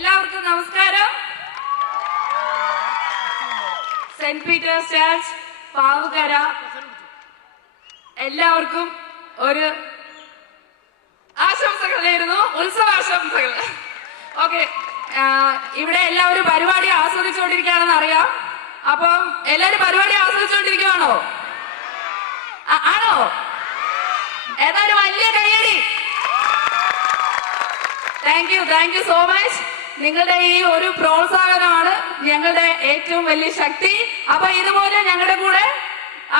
എല്ലാവർക്കും നമസ്കാരം. Saint Peter's church പാവുകര എല്ലാവർക്കും ഒരു ആശംസകൾ നേരുന്നു ഉത്സവാശംസകൾ. ഓക്കെ ഇവിടെ എല്ലാവരും പരിപാടി ആസ്വദിച്ചുകൊണ്ടിരിക്കുകയാണെന്ന് അറിയാം. അപ്പം എല്ലാവരും പരിപാടി ആസ്വദിച്ചുകൊണ്ടിരിക്കുകയാണോ ആണോ? ഏതായാലും വലിയ കയ്യടി. Thank you thank you so much നിങ്ങളുടെ ഈ ഒരു പ്രോത്സാഹനമാണ് ഞങ്ങളുടെ ഏറ്റവും വലിയ ശക്തി. അപ്പൊ ഇതുപോലെ ഞങ്ങളുടെ കൂടെ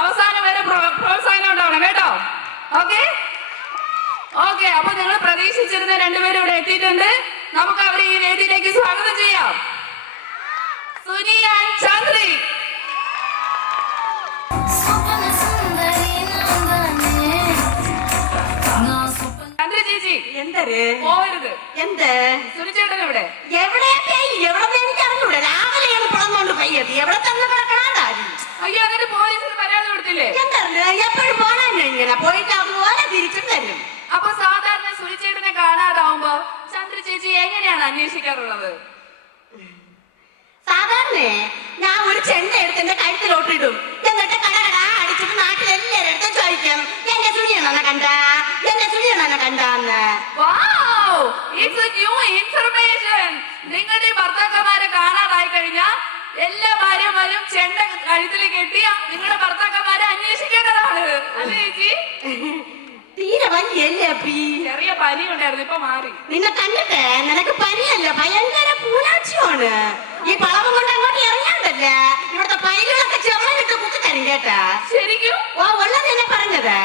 അവസാനം വരെ പ്രോത്സാഹനം ഉണ്ടാവണം കേട്ടോ? ഓക്കെ ഓക്കെ അപ്പൊ നിങ്ങൾ പ്രതീക്ഷിച്ചിരുന്ന രണ്ടുപേരും ഇവിടെ എത്തിയിട്ടുണ്ട്. നമുക്ക് അവരെ ഈ വേദിയിലേക്ക് സ്വാഗതം ചെയ്യാം. സുനി ആൻഡ് ചന്ദ്രി. ചേച്ചി എന്തര്? പോവരുത്. എന്ത് സുനിച്ചേട്ടൻ ഇവിടെ എവിടെ പെയ്യ് എവിടെ എനിക്ക് അറിഞ്ഞൂടെ രാവിലെയാണ് പിളന്നുകൊണ്ട് പെയ്യത് എവിടെ തന്നെ കിടക്കണാണ്ടാരി അയ്യോ എന്നിട്ട് പോലീസിന് പരാതി കൊടുത്തില്ലേ എന്തറിഞ്ഞ് എപ്പോഴും പോണന്നെ ഇങ്ങനെ പോയിട്ട് അതുപോലെ തിരിച്ചും തരും അപ്പൊ സാധാരണ സുനിച്ചേട്ടനെ കാണാതാവുമ്പോ ചന്ദ്ര ചേച്ചി എങ്ങനെയാണ് അന്വേഷിക്കാറുള്ളത്? സാധാരണ ഞാൻ ഒരു ചെണ്ട എടുത്ത് എന്റെ കഴുത്തിലോട്ടിടും എന്നിട്ട് കടകട അടിച്ചിട്ട് നാട്ടിലെല്ലാരും അടുത്ത് ചോദിക്കും എന്റെ സുനിയണ്ണനെ കണ്ട? എന്റെ സുനിയണ്ണനെ കണ്ടാന്ന്? ഇറ്റ്സ് എ ന്യൂ ഇൻഫർമേഷൻ നിങ്ങളുടെ ഭർത്താക്കന്മാരെ കാണാതായി കഴിഞ്ഞാൽ എല്ലാ ഭാര്യമാരും ചെണ്ട കഴുത്തിൽ കെട്ടിയ നിങ്ങളുടെ ഭർത്താക്കന്മാരെ അന്വേഷിക്കേണ്ടതാണ്. അല്ലേ ചേച്ചി? തീരെ പനിയല്ലേ അപ്പി? ചെറിയ പനി ഉണ്ടായിരുന്നു ഇപ്പൊ മാറി. നിന്നെ കണ്ടിട്ടേ നിനക്ക് പനിയല്ല ഭയങ്കര പൂലാക്ഷിയാണ് ഈ പളവം കൊണ്ട് അങ്ങോട്ട് ഇറങ്ങാണ്ടല്ലേ? ഇവിടുത്തെ പൈലുകളൊക്കെ ചെവളിട്ട് കുത്തി തരും കേട്ടാ. ശരിക്കും? ഓ ഉള്ളത് എന്നെ പറഞ്ഞത്?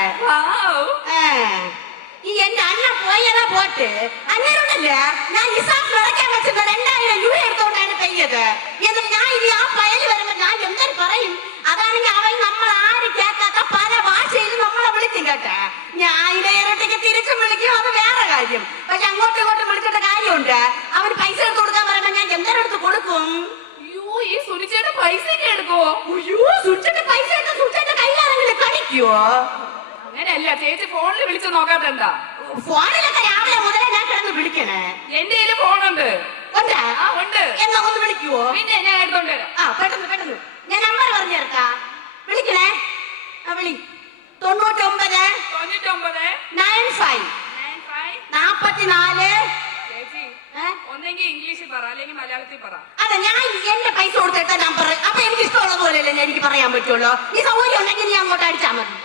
ഈ എന്റെ അണ്ണ പോയതാ പോട്ട്? അന്നേരമുണ്ടല്ല ഞാൻ ഇസാഫ് വിളക്കാൻ വെച്ചിരുന്ന രണ്ടായിരം രൂപ എടുത്തോണ്ടാണ് പെയ്യത് എന്നിട്ട് ഞാൻ ഇനി ആ പയൽ വരുമ്പോ ഞാൻ എന്തൊരു പറയും? അതാണെങ്കിൽ അവൻ നമ്മൾ ആരും കേൾക്കാത്ത പല ഭാഷയിൽ നമ്മളെ വിളിക്കും കേട്ടാ. ഞാൻ ഇതിനെ ഇരട്ടിക്ക് തിരിച്ചും വിളിക്കും അത് വേറെ കാര്യം. പക്ഷെ അങ്ങോട്ടും ഇങ്ങോട്ടും വിളിച്ചിട്ട കാര്യമുണ്ട്. അവന് പൈസ എടുത്ത് കൊടുക്കാൻ പറയുമ്പോ ഞാൻ എന്തൊരു എടുത്ത് കൊടുക്കും? അയ്യോ ഈ സുനിച്ചേട്ടൻ പൈസ ഒക്കെ എടുക്കുവോ? അയ്യോ സുച്ചിട്ട് പൈസ എടുത്ത് സുച്ചിട്ട് കയ്യിലാണെങ്കിലും കടിക്കുവോ? അങ്ങനെയല്ല ചേച്ചി ഫോണിൽ വിളിച്ചു നോക്കാത്തെന്താ ഫോണിലൊക്കെ രാവിലെ മുതലേ ഞാൻ കിടന്ന് വിളിക്കണേ. എന്റെ കയ്യിൽ ഫോണുണ്ട് എന്നാ ഒന്ന് വിളിക്കുവോ? പിന്നെ ഞാൻ എടുത്തോണ്ട് വരാം. ആ പെട്ടെന്ന് പെട്ടെന്ന്. ഞാൻ നമ്പർ പറഞ്ഞു തരട്ടാ വിളിക്കണേ. ആ വിളി. തൊണ്ണൂറ്റൊമ്പത് തൊണ്ണൂറ്റൊമ്പത് നയൻ ഫൈവ് നാപ്പത്തിനാല്. ഒന്നെങ്കിൽ ഇംഗ്ലീഷിൽ പറ അല്ലെങ്കിൽ മലയാളത്തിൽ പറ. അതെ ഞാൻ എന്റെ പൈസ കൊടുത്തെടുത്ത നമ്പർ അപ്പൊ എനിക്ക് ഇഷ്ടമുള്ള പോലെയല്ലേ എനിക്ക് പറയാൻ പറ്റുള്ളൂ. ഈ സൗകര്യം ഉണ്ടെങ്കിൽ നീ അങ്ങോട്ട് അടിച്ചാൽ മതി.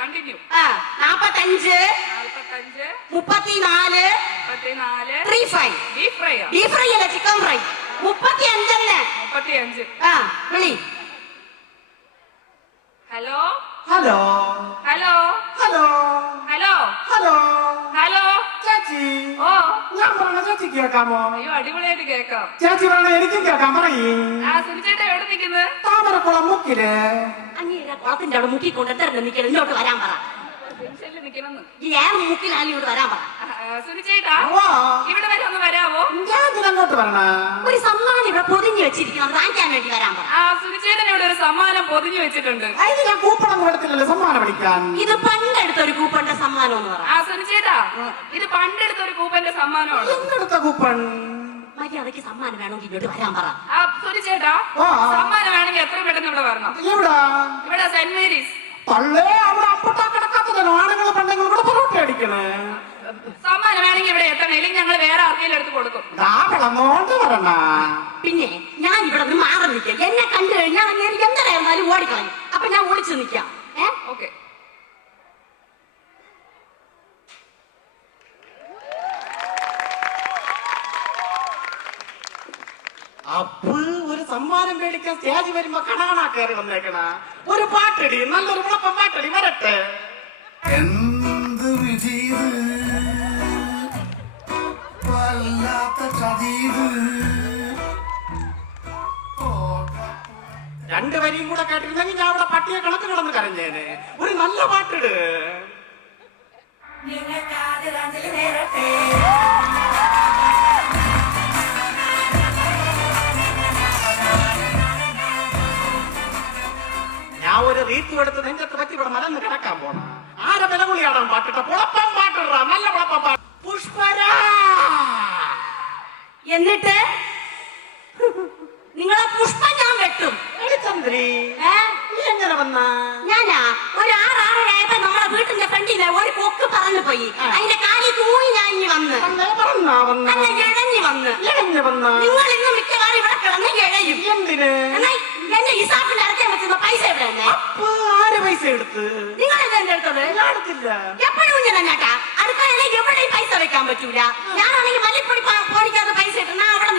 കണ്ടിന്യൂ ആ നാപ്പത്തഞ്ച് ബീഫ് ഫ്രൈയോ ബീഫ് ഫ്രൈ അല്ല ചിക്കൻ ഫ്രൈ മുപ്പത്തി അഞ്ചല്ലേ മുപ്പത്തി അഞ്ച് ആ വിളി. Hello hello hello hello hello hello hello ചേച്ചി. ഓ. ഞാൻ പറഞ്ഞ ചേച്ചി കേൾക്കാമോ? അയ്യോ അടിപൊളിയായിട്ട് കേക്കാം ചേച്ചി പറഞ്ഞ എനിക്കും കേൾക്കാം പറയേ. ആ സുനിച്ചേട്ടൻ എവിടെ നിൽക്കുന്നത്? താമരക്കുളം മുക്കിൽ. അങ്ങേരെ കുളത്തിന്റെ അവിടെ മുക്കിക്കൊണ്ട് നിൽക്കണം ഇങ്ങോട്ട് വരാൻ പറ. ഈ ഏറെ മുക്കിലാണ് വരാൻ പറ. സുനിച്ചേട്ടാ ഇവിടെ വരെ ഒന്ന് വരാവോ? ഞാൻ ഇതിനങ്ങോട്ട് വരണ. ഒരു സമ്മാനം ഇവിടെ പൊതിഞ്ഞു വെച്ചിരിക്കണം വാങ്ങിക്കാൻ വേണ്ടി വരാൻ പറ. സുനിച്ചേട്ടൻ ഇവിടെ ഒരു സമ്മാനം പൊതിഞ്ഞു വെച്ചിട്ടുണ്ട്. അതിന് ഞാൻ കൂപ്പണം കൊടുത്തില്ലല്ലോ സമ്മാനം വിളിക്കാൻ ഇത് പണ്ടെടുത്ത ഒരു കൂപ്പന്റെ സമ്മാനം എന്ന് ആ സുനിച്ചേട്ടാ ഇത് പണ്ടെടുത്ത ഒരു കൂപ്പന്റെ സമ്മാനമാണ്. എന്തെടുത്ത കൂപ്പൺ? മര്യാദയ്ക്ക് സമ്മാനം വേണമെങ്കിൽ ഇങ്ങോട്ട് വരാൻ പറ. സുനിച്ചേട്ടാ. സമ്മാനം വേണമെങ്കിൽ എത്ര പെട്ടെന്ന് ഇവിടെ വരണം. ഇവിടെ സെന്റ് മേരീസ്. പള്ളേ അവിടെ അപ്പട്ടാ കിടക്കാത്തതല്ലോ ആണുങ്ങൾ പെണ്ണുങ്ങൾ കൂടെ പൊറോട്ട അടിക്കണേ? സമ്മാനം വേണമെങ്കിൽ ഇവിടെ എത്തണം. ഇല്ലെങ്കിൽ ഞങ്ങൾ വേറെ ആർക്കെങ്കിലും എടുത്ത് കൊടുക്കും. ദാ വിളന്നോണ്ട് വരണ. പിന്നെ ഞാൻ ഇവിടെ നിന്ന് മാറി നിൽക്കാം. എന്നെ കണ്ടു കഴിഞ്ഞാൽ എനിക്ക് എന്തായാലും ഓടിക്കളയും. അപ്പൊ ഞാൻ ഓടിച്ചു നിൽക്കാം. ഏ? ഓക്കെ. അപ്പ് ഒരു സമ്മാനം മേടിക്കാൻ സ്റ്റേജ് വരുമ്പോ കണകണ കയറി വന്നേക്കണ. ഒരു പാട്ടടി നല്ലൊരു മുളപ്പം പാട്ടടി വരട്ടെ. രണ്ടു വരിയും കൂടെ കേട്ടിരുന്നെങ്കിൽ ഞാൻ അവിടെ പട്ടിയെ കണക്ക് കിടന്ന് കരഞ്ഞേനെ. ഒരു നല്ല പാട്ടിട്. ഞാൻ ഒരു റീത്ത് എടുത്ത് നെഞ്ചത്ത് പറ്റി ഇവിടെ മലന്ന് കിടക്കാൻ പോണം. ആരെ വിലകുളിയാടാൻ പാട്ടിട്ട? പുളപ്പം പാട്ടിട നല്ല പുളപ്പം പാട്ട് പുഷ്പരാ. എന്നിട്ട്? നിങ്ങളെ പുഷ്പം ഞാൻ വെട്ടും. എടി ചന്ദ്രി ഏ? നീ എങ്ങനെ വന്ന? ഞാനാ? ഒരു ആറ് ആറരയായപ്പോ നമ്മളെ വീട്ടിന്റെ ഫ്രണ്ടിലെ ഒരു പൊക്ക് പറന്നു പോയി. അതിന്റെ കാലിൽ തൂങ്ങി ഞാൻ ഇനി വന്ന് അല്ല ഇഴഞ്ഞു വന്ന്. എങ്ങനെ വന്ന? നിങ്ങൾ ഇന്ന് മിക്കവാറും ഇവിടെ കിടന്ന് ഇഴയും. എന്തിന്? എന്റെ ഇസാഫിൽ അടക്കാൻ പറ്റുന്ന പൈസ എവിടെ ആരെ പൈസ എടുത്ത്? നിങ്ങൾ എന്താ എടുത്തത് ഞാൻ എടുത്തില്ല. എപ്പോഴും ഇങ്ങനെ ചേട്ടാ അടുക്കളയിൽ എവിടെയും പൈസ വെക്കാൻ പറ്റൂല. ഞാനാണെങ്കിൽ മല്ലിപ്പൊടി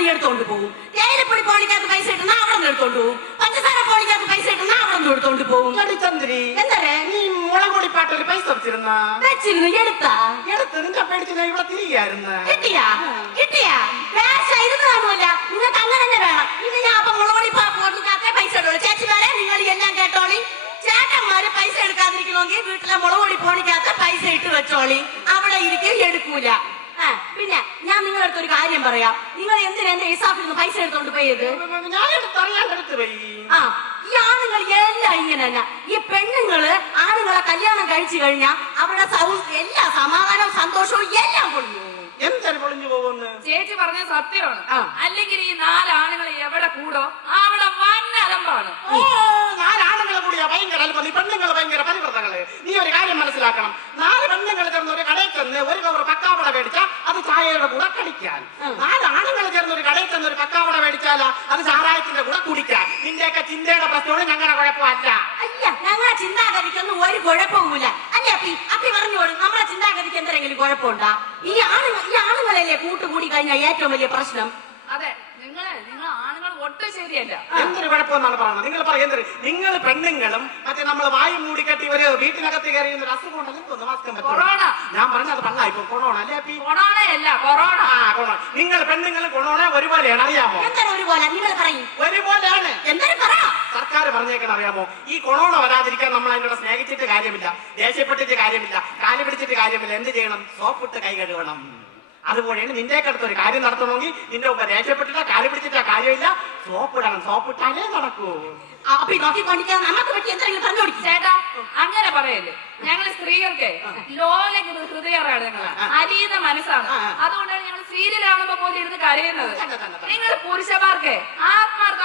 ഇട്ടുന്ന എടുത്തോണ്ട് പോകും തേയിലപ്പൊടി പോണിക്കകത്ത് പൈസ ഇട്ടുന്ന അവിടെ നിന്ന് എടുത്തോണ്ട് പോകും പഞ്ചസാര പോണിക്കകത്ത് പൈസ ഇട്ടുന്ന അവിടെ നിന്ന് എടുത്തോണ്ട് പോകും ചന്ദ്രി എന്തരെ നീ മുളകൊടി പാട്ടിൽ പൈസ വെച്ചിരുന്ന വെച്ചിരുന്നു എടുത്താ? എടുത്ത് നിന്റെ പേടിച്ചില്ല ഇവിടെ തിരികെയായിരുന്നു കിട്ടിയാ? കിട്ടിയാ? വേഷ ഇരുന്ന് കാണുമല്ല. നിങ്ങൾക്ക് അങ്ങനെ തന്നെ വേണം. ഇത് ഞാൻ അപ്പൊ മുളകൊടി പോണിക്കകത്തെ പൈസ ഇടുള്ളൂ. ചേച്ചിമാരെ നിങ്ങൾ എല്ലാം കേട്ടോളി. ചേട്ടന്മാര് പൈസ എടുക്കാതിരിക്കണമെങ്കിൽ വീട്ടിലെ മുളകൊടി പോണിക്കകത്ത് പൈസ ഇട്ട് വെച്ചോളി. അവിടെ ഇരിക്കും എടുക്കൂല. പിന്നെ? ഞാൻ നിങ്ങളുടെ അടുത്ത് ഒരു കാര്യം പറയാം. നിങ്ങൾ എന്തിനാ എന്റെ ഇസാഫിൽ നിന്ന് പൈസ എടുത്തോണ്ട് പോയത്? ആ ഈ ആണുങ്ങൾ എല്ലാം ഇങ്ങനെ തന്നെ ഈ പെണ്ണുങ്ങൾ ആണുങ്ങളെ കല്യാണം കഴിച്ചു കഴിഞ്ഞാൽ അവരുടെ സൗ- എല്ലാ സമാധാനവും സന്തോഷവും എല്ലാം കൊള്ളു എന്താണ് പൊളിഞ്ഞു പോകുന്നത്? ചേച്ചി പറഞ്ഞ സത്യമാണ്. അല്ലെങ്കിൽ ഈ നാലാണുങ്ങൾ എവിടെ കൂടോ അവിടെ വൻ അലമ്പാണ് ഓ നാല് ആണുങ്ങളെ കൂടിയാ ഭയങ്കര അല്പം നീ പെണ്ണുങ്ങൾ ഭയങ്കര പരിവൃതങ്ങൾ നീ ഒരു കാര്യം മനസ്സിലാക്കണം നാല് പെണ്ണുങ്ങൾ ചേർന്ന് ഒരു കടയിൽ ചെന്ന് ഒരു കവർ പക്കാവട മേടിച്ചാ അത് ചായയുടെ കൂടെ കടിക്കാൻ നാല് ആണുങ്ങൾ ചേർന്ന് ഒരു കടയിൽ ചെന്ന് ഒരു പക്കാവട മേടിച്ചാലാ അത് ചാരായത്തിന്റെ കൂടെ കുടിക്കാൻ നിന്റെയൊക്കെ ചിന്തയുടെ പ്രശ്നമാണ് ഞങ്ങളുടെ കുഴപ്പമല്ല അല്ല ഞങ്ങളെ ചിന്താഗതിക്കൊന്നും ഒരു കുഴപ്പവുമില്ല അല്ലേ അപ്പി അപ്പി പറഞ്ഞോളൂ നമ്മളെ ചിന്താഗതിക്ക് കുഴപ്പമുണ്ടാ ഈ ആണു ഈ ആണുങ്ങളല്ലേ കൂട്ടുകൂടി കഴിഞ്ഞാൽ ഏറ്റവും വലിയ പ്രശ്നം? അതെ നിങ്ങളെ നിങ്ങൾ ആണുങ്ങൾ ഒട്ടും ശരിയല്ല. എന്തൊരു കുഴപ്പമെന്നാണ് പറയുന്നത്? നിങ്ങൾ നിങ്ങൾ പെണ്ണുങ്ങളും മറ്റേ നമ്മൾ വായും മൂടിക്കെട്ടി ഒരു വീട്ടിനകത്ത് കയറി ഒരു അസുഖം കൊറോണ. ഞാൻ പറഞ്ഞത് പള്ളായി കൊറോണ അല്ലേ കൊറോണ. ആ കൊറോണ. നിങ്ങൾ പെണ്ണുങ്ങളും കൊറോണ ഒരുപോലെയാണ് അറിയാമോ? എന്താണ് ഒരുപോലെ? നിങ്ങൾ പറയും. ഒരുപോലെയാണ്. പറ? സർക്കാർ പറഞ്ഞേക്കാൻ അറിയാമോ? ഈ കൊറോണ വരാതിരിക്കാൻ നമ്മൾ അതിനോട് സ്നേഹിച്ചിട്ട് കാര്യമില്ല. ദേഷ്യപ്പെട്ടിട്ട് കാര്യമില്ല. കാലി പിടിച്ചിട്ട് കാര്യമില്ല. എന്ത് ചെയ്യണം? സോപ്പിട്ട് കൈ കഴുകണം. അതുപോലെയാണ് നിന്റെ അടുത്ത് ഒരു കാര്യം നടത്തണമെങ്കിൽ നിന്റെ മുമ്പ് ദേഷ്യപ്പെട്ടിട്ടാ കാലി പിടിച്ചിട്ടാ കാര്യമില്ല. സോപ്പിടണം. സോപ്പിട്ടാലേ നടക്കൂ. അപ്പി നോക്കിക്കൊണ്ടിരിക്കാൻ നമുക്ക് പറ്റി എന്തെങ്കിലും പറഞ്ഞു കൊടുക്കും ചേട്ടാ അങ്ങനെ പറയല്ലേ. ഞങ്ങൾ സ്ത്രീകൾക്ക് ലോല ഹൃദയറാണ് ഞങ്ങൾ അരീത മനസ്സാണ്. അതുകൊണ്ടാണ് ഞങ്ങൾ സീരിയൽ കാണുമ്പോ പോലും ഇരുന്ന് കരയുന്നത്. നിങ്ങൾ പുരുഷന്മാർക്ക്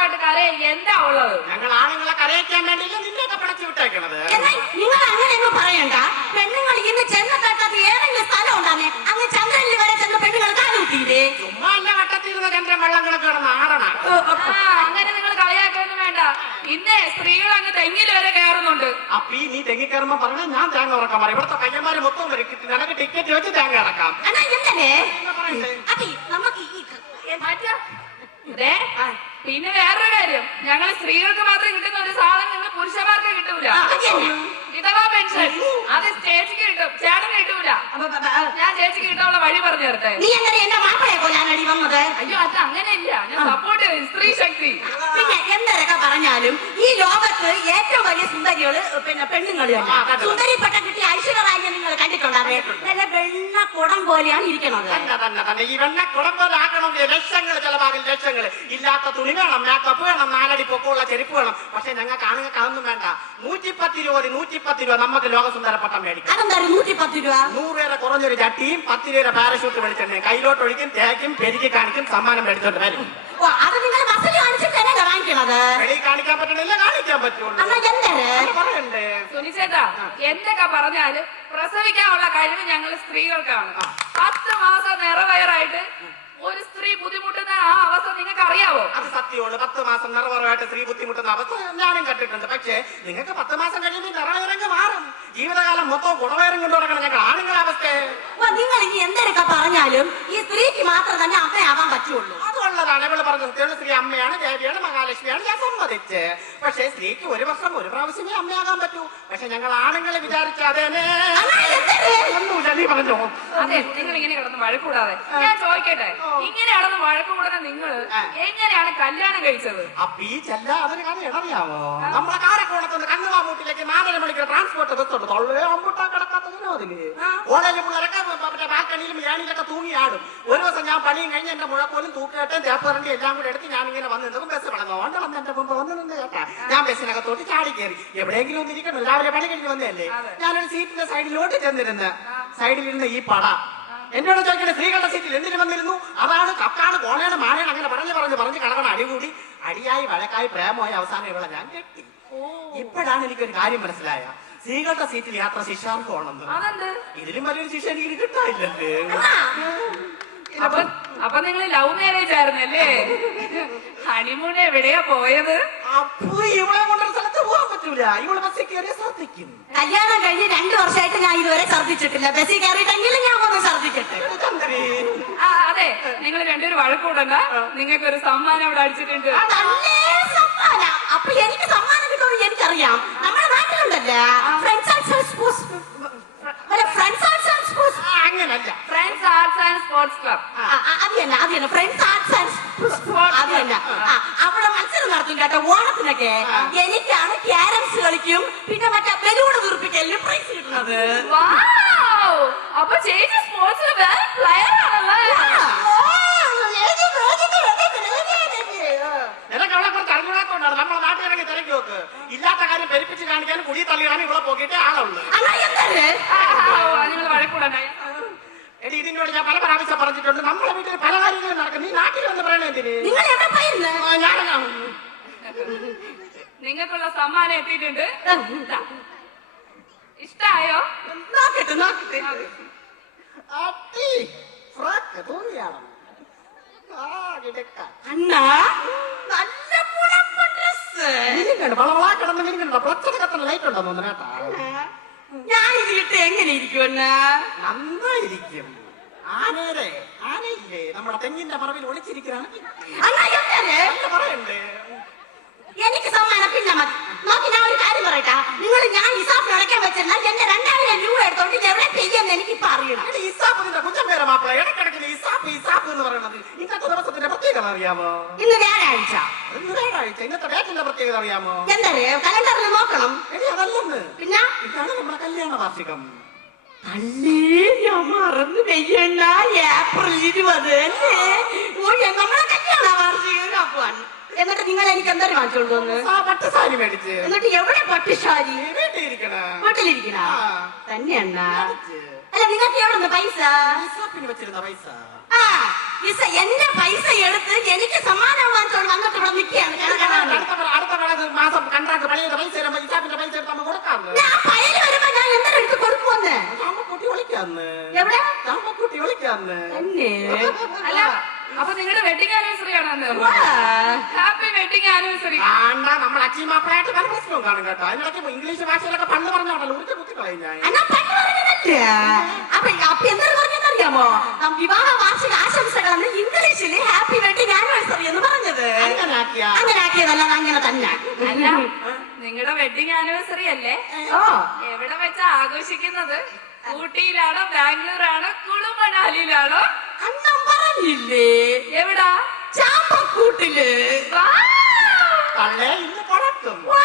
ആത്മാർത്ഥമായിട്ട് കരയാൻ എന്താ ഉള്ളത്? ഞങ്ങൾ ആണുങ്ങളെ കരയിക്കാൻ വേണ്ടിയില്ല നിന്നെയൊക്കെ പടച്ചു വിട്ടേക്കണത്. എന്നാൽ നിങ്ങൾ അങ്ങനെയൊന്നും പറയണ്ട. പെണ്ണുങ്ങൾ ഇന്ന് ചെന്ന തട്ടത്ത് ഏതെങ്കിലും സ്ഥലം ഉണ്ടാന്നേ അങ്ങ് ചന്ദ്രനിൽ വരെ ചെന്ന് പെണ്ണുങ്ങൾ കാലുകൂട്ടിയില്ലേ ചുമ്മാ അല്ല വട്ടത്തിരുന്ന ചന്ദ്രൻ വെള്ളം കിടക്ക് കിടന്ന് ആടണ. ആ, അങ്ങനെ നിങ്ങൾ കളിയാക്കൊന്നും വേണ്ട. ഇന്നേ സ്ത്രീകൾ അങ്ങ് തെങ്ങിൽ വരെ കയറുന്നുണ്ട്. അപ്പൊ ഈ നീ തെങ്ങിക്കയറുമ്പോ പറഞ്ഞാൽ ഞാൻ തേങ്ങ ഉറക്കാൻ പറയും. ഇവിടുത്തെ പയ്യന്മാര് മൊത്തം വരും നിനക്ക് ടിക്കറ്റ് വെച്ച് തേങ്ങ ഇറക്കാം എന്നാ എന്തല്ലേ എന്താ പറയണ്ടേ അപ്പി നമുക്ക് ഈ മാറ്റാ. ദേ, പിന്നെ വേറൊരു കാര്യം ഞങ്ങൾ സ്ത്രീകൾക്ക് മാത്രം കിട്ടുന്ന ഒരു സാധനം നിങ്ങൾ പുരുഷന്മാർക്ക് കിട്ടൂല. വിധവാ പെൻഷൻ അത് ചേച്ചിക്ക് കിട്ടും ചേട്ടന് കിട്ടൂല ഞാൻ ചേച്ചിക്ക് കിട്ടാനുള്ള വഴി പറഞ്ഞു തരട്ടെ. നീ എന്താ എന്റെ മാപ്പിളയെ കൊല്ലാനടി വന്നത്? അയ്യോ അത് അങ്ങനെയില്ല. ഞാൻ സപ്പോർട്ട് ചെയ്യും സ്ത്രീ ശക്തി. പിന്നെ എന്തൊക്കെ പറഞ്ഞാലും ഈ ലോകത്ത് ഏറ്റവും വലിയ സുന്ദരികൾ പിന്നെ പെണ്ണുങ്ങൾ സുന്ദരിപ്പെട്ട സുന്ദരി പട്ടം കിട്ടിയ ഐശ്വര്യറായി നിങ്ങൾ കണ്ടിട്ടുണ്ടാവേ. നല്ല വെണ്ണ കുടം പോലെയാണ് ഇരിക്കണത് തന്നെ തന്നെ തന്നെ. ഈ വെണ്ണ കുടമ്പലാക്കണമെങ്കിൽ ലക്ഷങ്ങൾ ചിലവാകും ലക്ഷങ്ങൾ ഇല്ലാത്ത തുണി വേണം മേക്കപ്പ് വേണം നാലടി പൊക്കമുള്ള ചെരുപ്പ് വേണം. പക്ഷെ ഞങ്ങൾക്ക് ആണുങ്ങൾക്ക് അതൊന്നും വേണ്ട. നൂറ്റിപ്പത്ത് രൂപ നൂറ്റിപ്പത്ത് രൂപ നമുക്ക് ലോകസുന്ദര പട്ടം മേടിക്കാം. നൂറ്റി പത്ത് രൂപ. നൂറ് രൂപ കുറഞ്ഞൊരു ചട്ടിയും പത്ത് രൂപ പാരഷൂട്ട് വെളിച്ചെണ്ണയും. കയ്യിലോട്ട് ഒഴിക്കും തേക്കും പെരുക്കി കാണിക്കും സമ്മാനം മേടിച്ചോണ്ട് വരും. ഓ അത് നിങ്ങൾ ബസ്സിൽ വെളി കാണിക്കാൻ പറ്റണില്ല കാണിക്കാൻ പറ്റുള്ളൂ. പറയണ്ടേ? സുനിച്ചേട്ടാ എന്തൊക്കെ പറഞ്ഞാലും പ്രസവിക്കാനുള്ള കഴിവ് ഞങ്ങൾ സ്ത്രീകൾക്കാണ്. പത്ത് മാസം നിറവയറായിട്ട് ഒരു സ്ത്രീ ബുദ്ധിമുട്ടുന്ന ആ അവസ്ഥ നിങ്ങൾക്ക് അറിയാവോ അത് സത്യമുള്ള. പത്ത് മാസം നിറവറവായിട്ട് സ്ത്രീ ബുദ്ധിമുട്ടുന്ന അവസ്ഥ ഞാനും കണ്ടിട്ടുണ്ട്. പക്ഷേ നിങ്ങൾക്ക് പത്ത് മാസം കഴിയുമ്പോൾ നിറവേറങ്ങ് മാറും. ജീവിതകാലം മൊത്തം ഗുണവേരം കൊണ്ടു നടക്കണം. ഞങ്ങൾ ആണുങ്ങളെ അവസ്ഥ നിങ്ങൾ ഇനി എന്തൊക്കെ പറഞ്ഞാലും ഈ സ്ത്രീക്ക് മാത്രം തന്നെ അമ്മയാവാൻ പറ്റുള്ളൂ. അതുള്ളതാണ് ഇവൾ പറഞ്ഞത് സത്യമുള്ള സ്ത്രീ അമ്മയാണ് ദേവിയാണ് മഹാലക്ഷ്മിയാണ്. ഞാൻ സമ്മതിച്ച്. പക്ഷേ സ്ത്രീക്ക് ഒരു വർഷം ഒരു പ്രാവശ്യമേ അമ്മയാകാൻ പറ്റൂ. പക്ഷെ ഞങ്ങൾ ആണുങ്ങളെ വിചാരിച്ചാതെ ഒന്നുമില്ല നീ പറഞ്ഞോ? അതെ നിങ്ങൾ ഇങ്ങനെ കിടന്ന് വഴക്കൂടാതെ. ഞാൻ ചോദിക്കട്ടെ ഇങ്ങനെ കിടന്ന് വഴക്കൂടുന്ന നിങ്ങൾ എങ്ങനെയാണ് കല്യാണം കഴിച്ചത്? അപ്പൊ ഈ ചെല്ലാ അവർ കഥ ഇടറിയാവോ നമ്മളെ കാരക്കോണത്തുനിന്ന് കണ്ണുമാമൂട്ടിലേക്ക് നാലര മണിക്കൂർ ട്രാൻസ്പോർട്ട് ബസ്സുണ്ട് ഞാൻ പണിയും കഴിഞ്ഞ് എന്റെ മുഴക്കോലും തൂക്കേട്ടും തേപ്പറണ്ടി എല്ലാം കൂടെ എടുത്ത് ഞാൻ ഇങ്ങനെ വന്നു നിന്നപ്പോൾ ബസ് കിടന്നു അതുകൊണ്ട് വന്ന് എന്റെ മുമ്പ് വന്ന് നിന്ന് കേട്ടാ ഞാൻ ബസ്സിനകത്തോട്ട് ചാടി കയറി എവിടെയെങ്കിലും ഒന്ന് ഇരിക്കണം. രാവിലെ പണി കഴിഞ്ഞ് വന്നതല്ലേ? ഞാനൊരു സീറ്റിന്റെ സൈഡിലോട്ട് ചെന്നിരുന്ന് സൈഡിലിരുന്ന് ഈ പട. എന്നോട് ചോദിക്കട്ടെ സ്ത്രീകളുടെ സീറ്റിൽ എന്തിനു വന്നിരുന്നു? അതാണ് കക്കാണ് കോണയാണ് മാനയാണ് അങ്ങനെ പറഞ്ഞു പറഞ്ഞു പറഞ്ഞ് കടകണ അടികൂടി. അടിയായി വഴക്കായി പ്രേമമായി അവസാനം ഇവിടെ ഞാൻ കെട്ടി. ഇപ്പോഴാണ് എനിക്കൊരു കാര്യം മനസ്സിലായ. സ്ത്രീകളുടെ സീറ്റിൽ യാത്ര അതെന്ത്? ഇതിലും വലിയൊരു ശിക്ഷ എനിക്ക് കിട്ടായില്ലല്ലേ അപ്പൊ അപ്പൊ നിങ്ങൾ ലവ് മാരേജ് ആയിരുന്നല്ലേ? ഹണിമൂൺ എവിടെയാ പോയത്? അപ്പൊ ഇവളെ കൊണ്ടൊരു സ്ഥലത്ത് പോകാൻ പറ്റൂല. ഇവൾ ബസ്സിൽ കയറിയ ശ്രദ്ധിക്കും കല്യാണം കഴിഞ്ഞ് രണ്ടു വർഷമായിട്ട് ഞാൻ ഇതുവരെ ഛർദ്ദിച്ചിട്ടില്ല. ബസ്സിൽ കയറിയിട്ടെങ്കിലും ഞാൻ ഒന്ന് ഛർദ്ദിക്കട്ടെ. ആ അതെ. നിങ്ങൾ രണ്ടുപേരും വഴക്കൂടണ്ട നിങ്ങൾക്ക് ഒരു സമ്മാനം അവിടെ അടിച്ചിട്ടുണ്ട്. അപ്പൊ എനിക്ക് സമ്മാനം കിട്ടുമെന്ന് എനിക്കറിയാം. നമ്മുടെ നാട്ടിലുണ്ടല്ലേ? ഫ്രണ്ട്സ് ആൻഡ് അങ്ങനല്ല. ആൻഡ് സ്പോർട്സ് ക്ലബ് അത് തന്നെ അത് തന്നെ. ഫ്രണ്ട്സ് ആർട്സ് ആൻഡ് അത് തന്നെ. അവിടെ മത്സരം നടത്തും കേട്ടോ. ഓണത്തിനൊക്കെ എനിക്കാണ് ക്യാരംസ് കളിക്കും. പിന്നെ മറ്റേ ബലൂണ് വീർപ്പിക്കലിന് പ്രൈസ് കിട്ടുന്നത്. അപ്പൊ ചേച്ചി സ്പോർട്സിൽ വേറെ പ്ലെയർ ആണല്ലേ നിനക്ക് അവളെ കുറച്ച് അറിഞ്ഞൂടാത്തോണ്ടാണ് നമ്മളെ നാട്ടിൽ ഇറങ്ങി തിരക്കി നോക്ക് ഇല്ലാത്ത കാര്യം പെരുപ്പിച്ച് കാണിക്കാനും കുടി തള്ളിയാണ് ഇവിടെ പോക്കിയിട്ട് ആളുള്ളു അണ്ണാ എന്തല്ലേ നിങ്ങൾ വഴക്കൂടണ്ട എടി ഇതിനോട് ഞാൻ പല പ്രാവശ്യം പറഞ്ഞിട്ടുണ്ട് നമ്മളെ വീട്ടിൽ പല കാര്യങ്ങളും നടക്കും നീ നാട്ടിൽ വന്ന് പറയണ എന്തിന് നിങ്ങൾ എവിടെ പോയിരുന്നു ആ, ഞാൻ നിങ്ങൾക്കുള്ള സമ്മാനം എത്തിയിട്ടുണ്ട്. ഇഷ്ടായോ? നോക്കട്ടെ നോക്കട്ടെ. അട്ടി. ഫ്രാക്ക് തോന്നിയാണ് ആ അണ്ണാ. നല്ല പുഴപ്പ് ഡ്രസ് വളവളാ കിടന്ന് ലൈറ്റ് ഉണ്ടോ തോന്നുന്നു കേട്ടാ? ഞാൻ ഇതിട്ട് എങ്ങനെ ഇരിക്കും അണ്ണാ? നന്നായിരിക്കും. ആനേരെ ആനയില്ലേ? നമ്മുടെ തെങ്ങിന്റെ പറമ്പിൽ ഒളിച്ചിരിക്കുകയാണ് അണ്ണാ പറയണ്ടേ? എനിക്ക് സമ്മാനം പിന്നെ മതി. നോക്കി ഞാൻ ഒരു കാര്യം പറയട്ടാ. നിങ്ങൾ ഞാൻ ഇസാഫ് അടയ്ക്കാൻ വെച്ചിരുന്ന എന്റെ രണ്ടായിരം രൂപ എടുത്തോണ്ട് ഇത് എവിടെ പെയ്യെന്ന് എനിക്ക് ഇപ്പൊ അറിയണം. എടി, ഇസാഫ് നിന്റെ കുറ്റം പേരെ മാപ്പിള. ഇടക്കിടക്കിന് ഇസാഫ് ഇസാഫ് എന്ന് പറയുന്നത് ഇന്നത്തെ ദിവസത്തിന്റെ പ്രത്യേകത അറിയാമോ? ഇന്ന് വ്യാഴാഴ്ച ഇന്ന് വ്യാഴാഴ്ച ഇന്നത്തെ ഡേറ്റിന്റെ പ്രത്യേകത അറിയാമോ? എന്താ കലണ്ടറിൽ നോക്കണം. അതല്ലെന്ന്. പിന്നെ? ഇതാണ് നമ്മുടെ കല്യാണ വാർഷികം. അല്ലേ ഞാൻ മറന്നു. പെയ്യണ്ട ഏപ്രിൽ ഇരുപത് അല്ലേ? നമ്മളെ എന്നിട്ട് നിങ്ങൾ എനിക്ക് എന്തൊരു വാങ്ങിച്ചോണ്ട് വന്ന് പട്ടുസാരി പട്ട് സാരി മേടിച്ച്. എന്നിട്ട് എവിടെ പട്ടുശാരി വീട്ടിലിരിക്കണ. വീട്ടിലിരിക്കണ? ആ. തന്നെ അണ്ണ. അല്ല നിങ്ങൾക്ക് എവിടെ പൈസ? വെച്ചിരുന്ന പൈസ. എന്റെ പൈസ എടുത്ത് എനിക്ക് സമ്മാനം വാങ്ങിച്ചോണ്ട് വന്നിട്ട് ഇവിടെ നിൽക്കുകയാണ്. അടുത്ത പ്ര- അടുത്ത പ്രാവശ്യം മാസം കണ്ടാക്ക് പഴയ പൈസ തരുമ്പോ ഇസാഫിന്റെ പൈസ എടുത്ത് നമ്മ കൊടുക്കാന്ന് ഞാൻ പയൽ വരുമ്പോ ഞാൻ എന്തെങ്കിലും എടുത്ത് കൊടുക്കുമെന്ന് ചാമ്പക്കുട്ടി വിളിക്കാന്ന് എവിടെ അല്ല? അപ്പൊ നിങ്ങളുടെ wedding anniversary. Happy wedding anniversary ആണ്ട നമ്മൾ അച്ഛൻ മാപ്പിളായിട്ട് പല പ്രശ്നവും കാണും കേട്ടോ. അതിനിടയ്ക്ക് ഇംഗ്ലീഷ് ഭാഷയിലൊക്കെ പണ്ട് പറഞ്ഞോണ്ടല്ലോ കുത്തി അപ്പൊ അപ്പൊ എന്തൊരു വിവാഹ വാർഷിക ആശംസകളെന്ന് ഇംഗ്ലീഷിൽ ഹാപ്പി വെഡിങ് ആനിവേഴ്സറി എന്ന് പറഞ്ഞത്. അങ്ങനെ ആക്കിയാ? അങ്ങനെ ആക്കിയതല്ല അങ്ങനെ തന്നെ. അല്ല. നിങ്ങളുടെ വെഡിങ് ആനിവേഴ്സറി അല്ലേ? എവിടെ വെച്ചാ ആഘോഷിക്കുന്നത്? ഊട്ടിയിലാണോ? ബാംഗ്ലൂരാണോ? കുളു മണാലിയിലാണോ അണ്ണം പറഞ്ഞില്ലേ? എവിടാ? ചാമ്പക്കൂട്ടിൽ. കള്ളേ ഇന്ന് പറക്കും. വാ!